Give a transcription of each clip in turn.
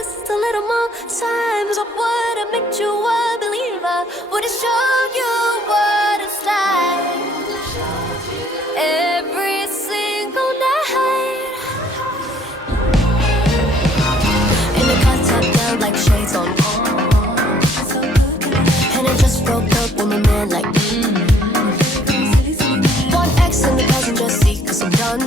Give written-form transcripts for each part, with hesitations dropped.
just a little more time, I would've made you a believer. Would've shown you what it's like every single night. In the car top down like shades on, and I just broke up with my man like One X in the passenger seat, cause I'm done.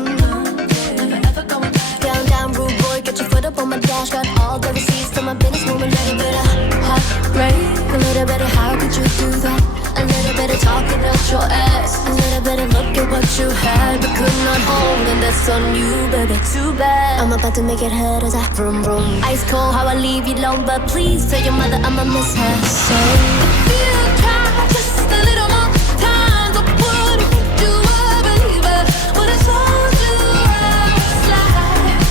Down, rude boy, get your foot up on my dash. Got all the receipts for my business moving. A little bit of heartbreak, a little bit of how could you do that? A little bit of talking out your ass, a little bit of look at what you had but could not hold, and that's on you, baby, too bad. I'm about to make it hurt as I vroom vroom. Ice cold how I leave you alone, but please tell your mother I'ma miss her. So if you try just a little more time, I would've made you a believer. Would've told you how it's like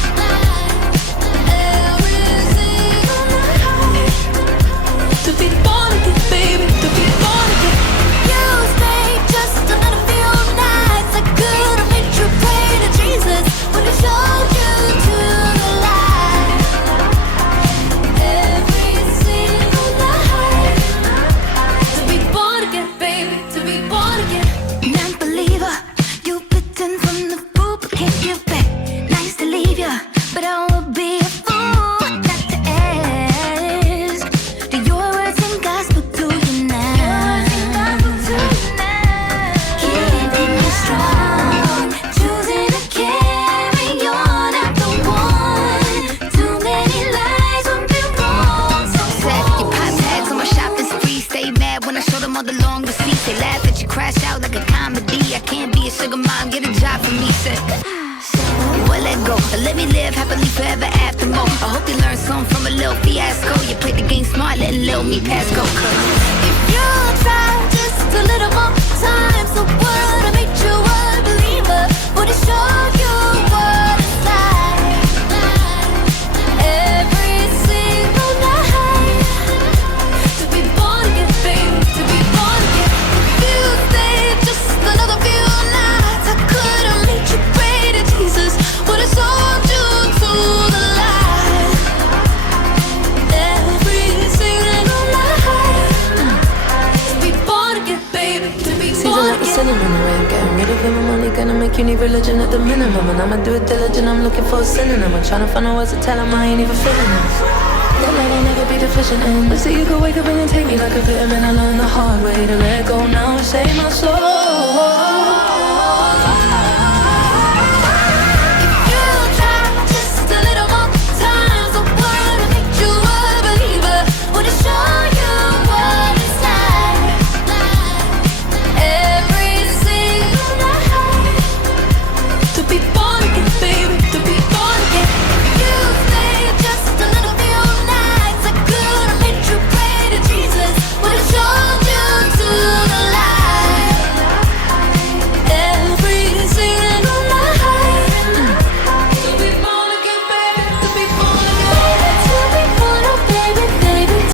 every single night to be born again, baby, to be born again. You stayed just another few nights. I could've made you pray to Jesus. Would've showed you to the light every single night to be born again, baby, to be born again. Non-believer, you bitten from the fruit but can't give back. Nice to leave ya, but I would be a fool not to ask. Do your words and gospel to you now? Keeping you strong, choosing to carry on after one. Too many lies would be wrong. So set your pop tags on my shopping spree. Stay mad when I show them all the long receipts. They laugh at you, crash out like a comedy. I can't be a sugar mom, get a job for me. Said, well, let go, let me live happily forever after more. I hope you learned something from a little fiasco. You played the game smart, letting little me pass go. If you try just a little more time, so would've made you a believer. Would've showed you what it's like every single night to be born again, baby, to be born again. If you stayed just another few nights, I could've made you pray to Jesus. Would've sold you to the light every single night to be born again, baby, to be Season born like the again. cinnamon, the way I'm getting rid of him. I'm only gonna make you need religion at the minimum, and I'ma do it diligent. I'm looking for a synonym. I'm trying to find the words to tell him I ain't even feeling him. That love I'll never be deficient in. But see, you could wake up and take me like a vitamin. I learned the hard way to let go now and save my soul.